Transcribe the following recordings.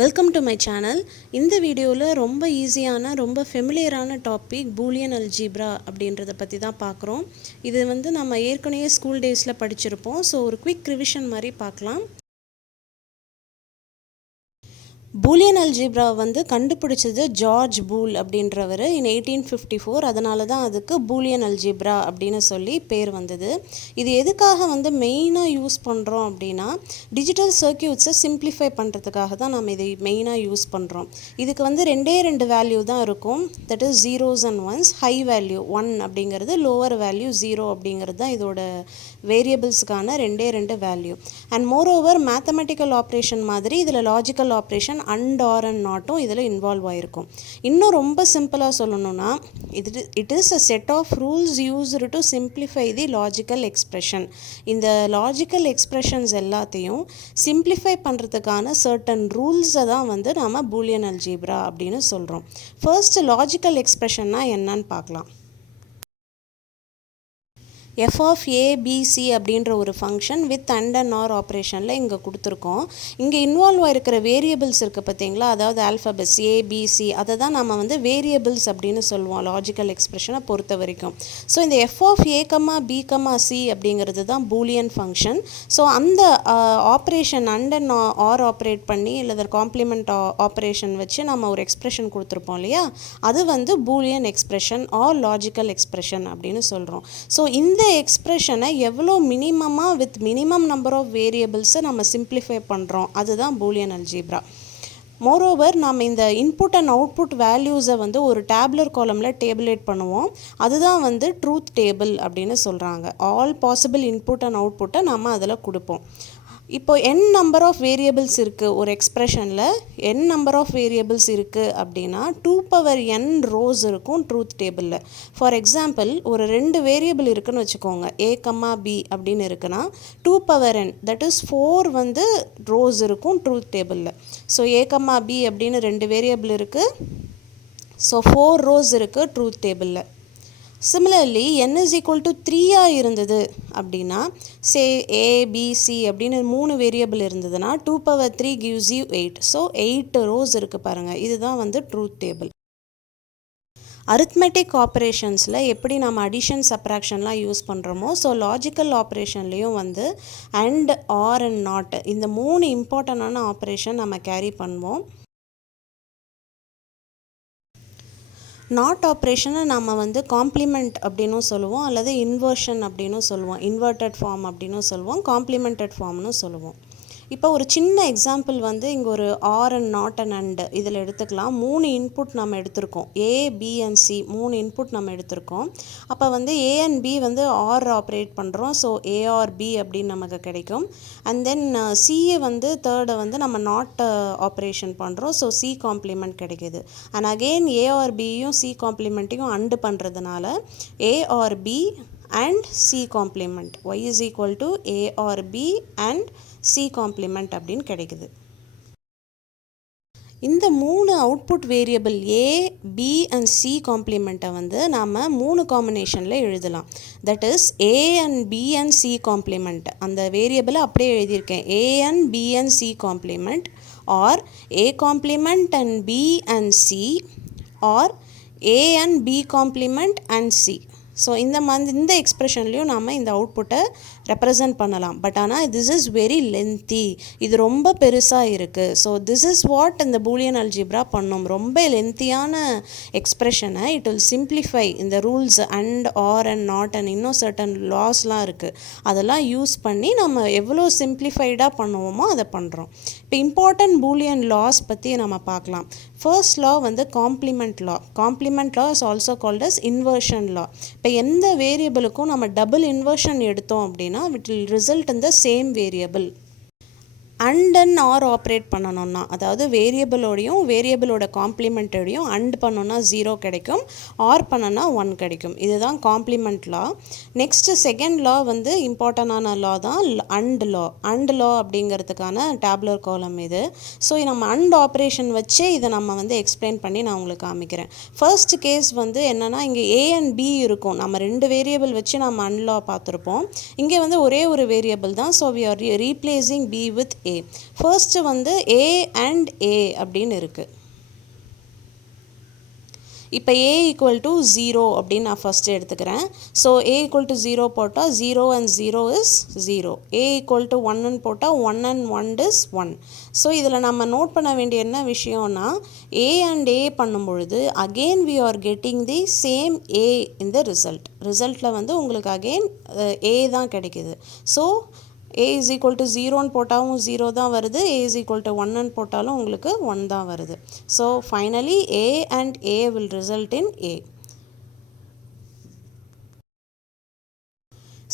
Welcome to my channel. இந்த வீடியோவில் ரொம்ப ஈஸியான ரொம்ப ஃபெமிலியரான டாபிக் பூலியன் அல்ஜீப்ரா அப்படின்றத பற்றி தான் பார்க்குறோம். இது நம்ம ஏற்கனவே ஸ்கூல் டேஸில் படிச்சிருப்போம். ஸோ ஒரு குவிக் ரிவிஷன் மாதிரி பார்க்கலாம். பூலியன் அல்ஜீப்ரா கண்டுபிடிச்சது ஜார்ஜ் பூல் அப்படின்றவர் இன் 1854. அதனால தான் அதுக்கு பூலியன் அல்ஜீப்ரா அப்படின்னு சொல்லி பேர் வந்தது. இது எதுக்காக மெயினாக யூஸ் பண்ணுறோம் அப்படின்னா, டிஜிட்டல் சர்க்கியூட்ஸை சிம்பிளிஃபை பண்ணுறதுக்காக தான் நம்ம இதை மெயினாக யூஸ் பண்ணுறோம். இதுக்கு ரெண்டு வேல்யூ தான் இருக்கும். That is zeros and once. High value 1 அப்படிங்கிறது, லோவர் வேல்யூ 0 அப்படிங்கிறது தான் இதோட வேரியபிள்ஸுக்கான ரெண்டு value. And moreover mathematical operation மாதிரி இதில் லாஜிக்கல் ஆப்ரேஷன் அண்ட் ஆர் அண்ட் நாட்டும் இதில் இன்வால்வ் ஆகிருக்கும். இன்னும் ரொம்ப சிம்பிளாக சொல்லணும்னா, it is a set of rules used to simplify the logical expression. இந்த லாஜிக்கல் எக்ஸ்பிரஷன்ஸ் எல்லாத்தையும் சிம்பிளிஃபை பண்ணுறதுக்கான சர்டன் ரூல்ஸை தான் நாம் பூலியன் அல்ஜீப்ரா அப்படின்னு சொல்கிறோம். ஃபர்ஸ்ட் லாஜிக்கல் எக்ஸ்பிரஷன்னா என்னன்னு பார்க்கலாம். எஃப் ஆஃப் ஏபிசி அப்படின்ற ஒரு ஃபங்க்ஷன் வித் அண்ட் ஆர் ஆப்ரேஷனில் இங்கே கொடுத்துருக்கோம். இங்கே இன்வால்வ் ஆகிருக்கிற வேரியபிள்ஸ் இருக்குது பார்த்தீங்களா, அதாவது ஆல்ஃபபெட்ஸ் ஏபிசி, அதை தான் நம்ம வேரியபிள்ஸ் அப்படின்னு சொல்லுவோம் லாஜிக்கல் எக்ஸ்பிரஷனை பொறுத்த வரைக்கும். ஸோ இந்த f of A comma B comma C அப்படிங்கிறது தான் பூலியன் ஃபங்க்ஷன். ஸோ அந்த ஆப்ரேஷன் அண்ட் ஆர் ஆப்ரேட் பண்ணி இல்லை காம்ப்ளிமெண்ட் ஆப்ரேஷன் வச்சு நம்ம ஒரு எக்ஸ்பிரஷன் கொடுத்துருப்போம் இல்லையா, அது Boolean expression or logical expression அப்படின்னு சொல்கிறோம். ஸோ இந்த எக்ஸ்பிரஷனை எவ்வளோ மினிமமாக வித் மினிமம் நம்பர் ஆஃப் வேரியபிள்ஸை நம்ம சிம்பிளிஃபை பண்ணுறோம், அதுதான் பூலியன் அல்ஜீப்ரா. மோரோவர் நம்ம இந்த இன்புட் அண்ட் அவுட்புட் வேல்யூஸை ஒரு டேபுலர் காலமில் டேபிளேட் பண்ணுவோம். அதுதான் ட்ரூத் டேபிள் அப்படின்னு சொல்கிறாங்க. ஆல் பாசிபிள் இன்புட் அண்ட் அவுட்புட்டை நம்ம அதில் கொடுப்போம். இப்போ n நம்பர் ஆஃப் வேரியபிள்ஸ் இருக்குது ஒரு எக்ஸ்பிரஷனில். n நம்பர் ஆஃப் வேரியபிள்ஸ் இருக்குது அப்படின்னா 2n ரோஸ் இருக்கும் ட்ரூத் டேபிளில். ஃபார் எக்ஸாம்பிள், ஒரு 2 வேரியபிள் இருக்குதுன்னு வச்சுக்கோங்க. a, b அப்படின்னு இருக்குன்னா 2n தட் இஸ் 4 ரோஸ் இருக்கும் ட்ரூத் டேபிளில். ஸோ a, b அப்படின்னு 2 வேரியபிள் இருக்குது. ஸோ 4 ரோஸ் இருக்குது ட்ரூத் டேபிளில். Similarly n is equal to 3 இருந்தது அப்படின்னா, சே a, b, c அப்படின்னு 3 வேரியபிள் இருந்ததுன்னா 2 gives you 8. ஸோ 8 ரோஸ் இருக்குது பாருங்கள். இதுதான் ட்ரூத் டேபிள். அரித்மெட்டிக் ஆப்ரேஷன்ஸில் எப்படி நம்ம அடிஷன் சப்ராக்ஷன்லாம் யூஸ் பண்ணுறோமோ, ஸோ லாஜிக்கல் ஆப்ரேஷன்லேயும் அண்ட் ஆர் அண்ட் நாட் இந்த 3 இம்பார்ட்டண்டான ஆப்ரேஷன் நம்ம கேரி பண்ணுவோம். நாட் ஆப்ரேஷனை நம்ம காம்ப்ளிமெண்ட் அப்படின்னும் சொல்லுவோம், அல்லது இன்வர்ஷன் அப்படின்னும் சொல்லுவோம். இன்வெர்டட் ஃபார்ம் அப்படின்னும் சொல்லுவோம், காம்ப்ளிமெண்டட் ஃபார்ம்னு சொல்லுவோம். இப்போ ஒரு சின்ன எக்ஸாம்பிள் இங்கே ஒரு or and not and and இதில் எடுத்துக்கலாம். 3 இன்புட் நம்ம எடுத்திருக்கோம். A, B and C 3 input நம்ம எடுத்திருக்கோம். அப்போ A and B or operate பண்ணுறோம். ஸோ ஏஆர்பி அப்படின்னு நமக்கு கிடைக்கும். அண்ட் தென் சியை தேர்டை நம்ம நாட் ஆப்ரேஷன் பண்ணுறோம். ஸோ சி காம்ப்ளிமெண்ட் கிடைக்கிது. அண்ட் அகெயின் ஏஆர்பியும் சி காம்ப்ளிமெண்ட்டையும் அண்டு பண்ணுறதுனால A or B and C complement y is equal to ARB and C காம்ப்ளிமெண்ட் அப்படின்னு கிடைக்குது. இந்த 3 output variable A, B and C காம்ப்ளிமெண்ட்டை நாம் 3 காம்பினேஷனில் எழுதலாம். That is A and B and C complement. அந்த வேரியபிளை அப்படியே எழுதியிருக்கேன். A and B and C complement, or A complement and B and C, or A and B complement and C. So இந்த எக்ஸ்பிரஷன்லேயும் நாம் இந்த அவுட்புட்டை ரெப்ரசன்ட் பண்ணலாம். பட் ஆனால் திஸ் இஸ் வெரி லென்த்தி, இது ரொம்ப பெருசாக இருக்குது. ஸோ திஸ் இஸ் வாட் இந்த பூலியன் அல்ஜீப்ரா பண்ணும். ரொம்ப லென்த்தியான எக்ஸ்பிரஷனை இட் வில் சிம்பிளிஃபை. இந்த rules and or and not and இன்னும் சர்டன் லாஸ்லாம் இருக்குது, அதெல்லாம் யூஸ் பண்ணி நம்ம எவ்வளோ சிம்பிளிஃபைடாக பண்ணுவோமோ அதை பண்ணுறோம். இப்போ இம்பார்ட்டன்ட் பூலியன் லாஸ் பற்றி நம்ம பார்க்கலாம். First law complement law. Complement law is also called as inversion law. இப்போ எந்த வேரியபிளுக்கும் நம்ம டபுள் இன்வர்ஷன் எடுத்தோம் அப்படின்னா it will result in the same variable. And and or operate பண்ணணும்னா, அதாவது வேரியபிளோட காம்ப்ளிமெண்ட்டோடையும் அண்ட் பண்ணோன்னா 0 கிடைக்கும், ஆர் பண்ணோன்னா 1 கிடைக்கும். இதுதான் காம்ப்ளிமெண்ட் லா. நெக்ஸ்ட்டு செகண்ட் லா இம்பார்ட்டண்டான லா தான் அண்ட் லா. அண்ட் லா அப்படிங்கிறதுக்கான டேபுலர் காலம் இது. ஸோ நம்ம அண்ட் ஆப்ரேஷன் வச்சே இதை நம்ம எக்ஸ்பிளைன் பண்ணி நான் உங்களுக்கு காமிக்கிறேன். ஃபர்ஸ்ட் கேஸ் என்னென்னா, இங்கே ஏ அண்ட் பி இருக்கும். நம்ம 2 வேரியபிள் வச்சு நம்ம அண்ட் லா பார்த்துருப்போம். இங்கே ஒரே ஒரு வேரியபிள் தான். So we are replacing B with A. First வந்து A and A அப்படின்னு இருக்குது. இப்போ A ஈக்குவல் டு 0 அப்படின்னு நான் ஃபஸ்ட்டு எடுத்துக்கிறேன். ஸோ A ஈக்குவல் டு 0 போட்டால் 0 and 0 is 0. A equal to 1ன்னு போட்டால் 1 and 1 is 1. ஸோ இதில் நம்ம நோட் பண்ண வேண்டிய என்ன விஷயம்னா A and A பண்ணும்பொழுது again we are getting the same A in the result. ரிசல்ட்டில் வந்து உங்களுக்கு again A தான் கிடைக்குது. So A is equal to 0ன்னு போட்டாலும் 0 தான் வருது, A is equal to 1ன்னு போட்டாலும் உங்களுக்கு 1 தான் வருது. So finally A and A will result in A.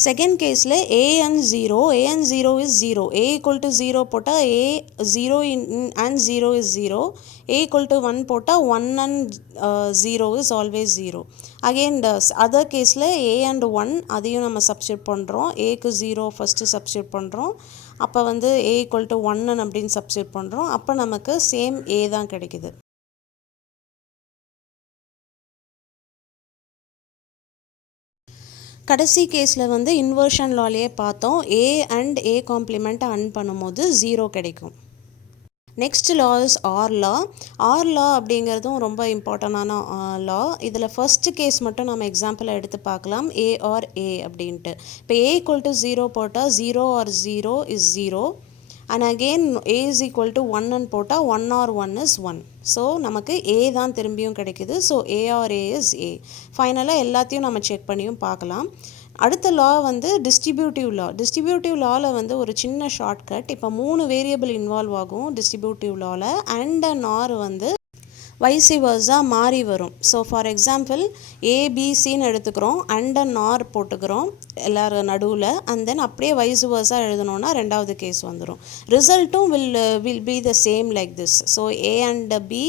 Second கேஸில் A and 0 is 0. A equal to 0 போட்டால் A 0 and 0 is 0. A equal to 1 போட்டால் 1 and 0 is always 0. Again the other கேஸில் A and 1 அதையும் நம்ம சப்ஸ்டியூட் பண்ணுறோம். Aக்கு 0 first substitute பண்ணுறோம். அப்போ வந்து A equal to 1 அப்படின்னு சப்ஸ்டியூட் பண்ணுறோம். அப்போ நமக்கு சேம் A தான் கிடைக்குது. கடைசி கேஸில் வந்து இன்வர்ஷன் லாலேயே பார்த்தோம். A and A காம்ப்ளிமெண்ட்டை அன் பண்ணும்போது 0 கிடைக்கும். Next law is or law. Or law அப்படிங்கிறதும் ரொம்ப இம்பார்ட்டண்டான லா. இதில் ஃபஸ்ட்டு கேஸ் மட்டும் நம்ம எக்ஸாம்பிளை எடுத்து பார்க்கலாம். A or A அப்படின்ட்டு. இப்போ A ஈக்குவல் டு 0 போட்டால் 0 or 0 is 0. And again A is equal to 1ன்னு போட்டால் 1 or 1 is 1. ஸோ நமக்கு A தான் திரும்பியும் கிடைக்குது. So A or A is A. ஃபைனலாக எல்லாத்தையும் நம்ம செக் பண்ணியும் பார்க்கலாம். அடுத்த லா வந்து டிஸ்ட்ரிபியூட்டிவ் லா. டிஸ்ட்ரிபியூட்டிவ் லாவில் வந்து ஒரு சின்ன ஷார்ட்கட். இப்போ 3 வேரியபிள் இன்வால்வ் ஆகும் டிஸ்ட்ரிபியூட்டிவ் லாவில். அண்ட் அண்ட் ஆர் வந்து வைசி வர்ஸாக மாறி வரும். ஸோ ஃபார் எக்ஸாம்பிள் ஏபிசின்னு எடுத்துக்கிறோம், அண்ட் அண்ட் ஆர் போட்டுக்கிறோம் எல்லாரும் நடுவில். அண்ட் தென் அப்படியே வைஸ் வர்ஸாக எழுதணுன்னா ரெண்டாவது கேஸ் வந்துடும். ரிசல்ட்டும் will be the same like this. So A and B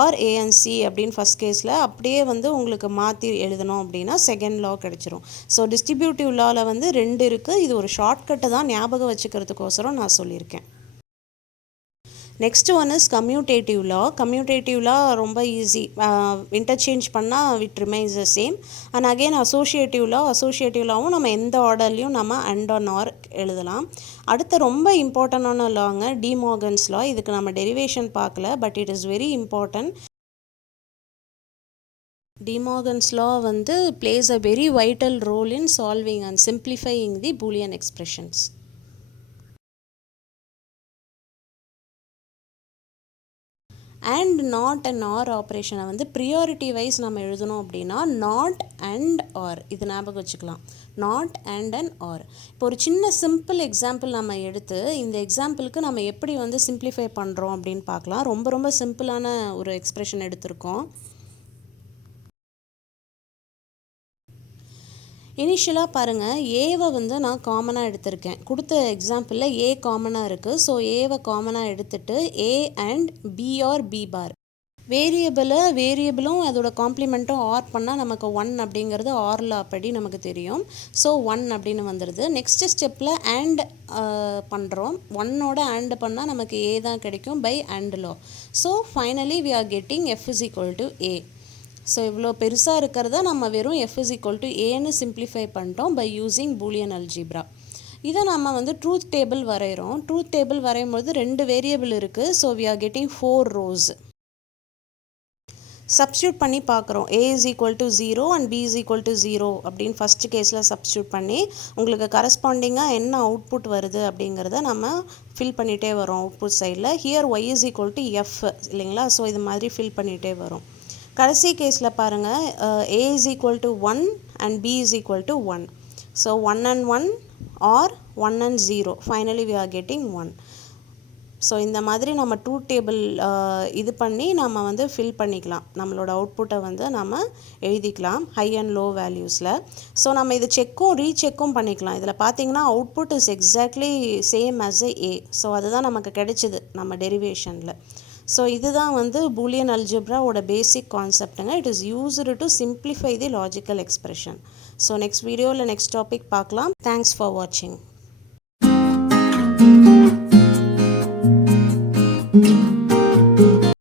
or A and C அப்படின்னு ஃபஸ்ட் கேஸில் அப்படியே வந்து உங்களுக்கு மாற்றி எழுதணும் அப்படின்னா செகண்ட் லா கிடச்சிரும். ஸோ டிஸ்ட்ரிபியூட்டிவ் லாவில் வந்து 2 இருக்குது. இது ஒரு ஷார்ட்கட்டை தான் ஞாபகம் வச்சுக்கிறதுக்கோசரம் நான் சொல்லியிருக்கேன். Next one is commutative law. Commutative law ரொம்ப ஈஸி. இன்டர்சேஞ்ச் பண்ணால் it remains the same. And again associative லாவும் நம்ம எந்த ஆர்டர்லையும் நம்ம அண்ட் ஆன் ஆர் எழுதலாம். அடுத்த ரொம்ப இம்பார்ட்டண்டான லாங்க டி மார்கன்ஸ் லா. இதுக்கு நம்ம டெரிவேஷன் பார்க்கல, but it is very important. De Morgan's law வந்து plays a very vital role in solving and simplifying the Boolean expressions. And not and or ஆப்ரேஷனை வந்து ப்ரியாரிட்டி வைஸ் நம்ம எழுதணும் அப்படின்னா நாட் அண்ட் ஆர் இது ஞாபகம் வச்சுக்கலாம். Not and or. இப்போ ஒரு சின்ன சிம்பிள் எக்ஸாம்பிள் நம்ம எடுத்து இந்த எக்ஸாம்பிளுக்கு நம்ம எப்படி வந்து சிம்பிளிஃபை பண்ணுறோம் அப்படின்னு பார்க்கலாம். ரொம்ப ரொம்ப சிம்பிளான ஒரு எக்ஸ்பிரஷன் எடுத்திருக்கோம். இனிஷியலாக பாருங்கள், ஏவை வந்து நான் காமனாக எடுத்திருக்கேன். கொடுத்த எக்ஸாம்பிளில் ஏ காமனாக இருக்குது. ஸோ ஏவை காமனாக எடுத்துட்டு A and B or B பார். வேரியபிளும் அதோட காம்ப்ளிமெண்ட்டும் ஆர் பண்ணால் நமக்கு 1 அப்படிங்கிறது ஆர் லா படி நமக்கு தெரியும். ஸோ 1 அப்படின்னு வந்துடுது. நெக்ஸ்ட் ஸ்டெப்பில் அண்ட் பண்ணுறோம். 1ஓட அண்ட் பண்ணால் நமக்கு A தான் கிடைக்கும் by and law. So finally we are getting F is equal to A. ஸோ இவ்வளோ பெருசாக இருக்கிறத நம்ம வெறும் F is equal to Aன்னு சிம்பிளிஃபை பண்ணிட்டோம் பை யூஸிங் பூலியன் அல்ஜிப்ரா. இதை நம்ம வந்து ட்ரூத் டேபிள் வரைகிறோம். ட்ரூத் டேபிள் வரையும்போது 2 வேரியபிள் இருக்குது. So we are getting 4 rows. Substitute பண்ணி பார்க்குறோம். A is equal to 0 and B is equal to 0 அப்படின்னு ஃபஸ்ட்டு கேஸில் சப்ஸ்டியூட் பண்ணி உங்களுக்கு கரஸ்பாண்டிங்காக என்ன அவுட்புட் வருது அப்படிங்கிறத நம்ம ஃபில் பண்ணிகிட்டே வரோம் அவுட்புட் சைடில். Here Y is equal to F இல்லைங்களா? ஸோ இது மாதிரி ஃபில் பண்ணிகிட்டே வரும். கடைசி கேஸில் பாருங்கள், A is equal to 1 and B is equal to 1. So 1 and 1 or 1 and 0. Finally we are getting 1. So இந்த மாதிரி நம்ம ட்ரூத் டேபிள் இது பண்ணி நம்ம வந்து ஃபில் பண்ணிக்கலாம். நம்மளோட அவுட்புட்டை வந்து நம்ம எழுதிக்கலாம் ஹை அண்ட் லோ வேல்யூஸில். ஸோ நம்ம இது ரீசெக்கும் பண்ணிக்கலாம். இதில் பார்த்தீங்கன்னா output is exactly same as A. So அதுதான் நமக்கு கிடைச்சிது நம்ம டெரிவேஷனில். ஸோ இதுதான் வந்து பூலியன் அல்ஜிப்ராவோட பேசிக் கான்செப்ட்டுங்க. It is used to simplify the logical expression. So next வீடியோவில் நெக்ஸ்ட் டாபிக் பார்க்கலாம். தேங்க்ஸ் ஃபார் வாட்சிங்.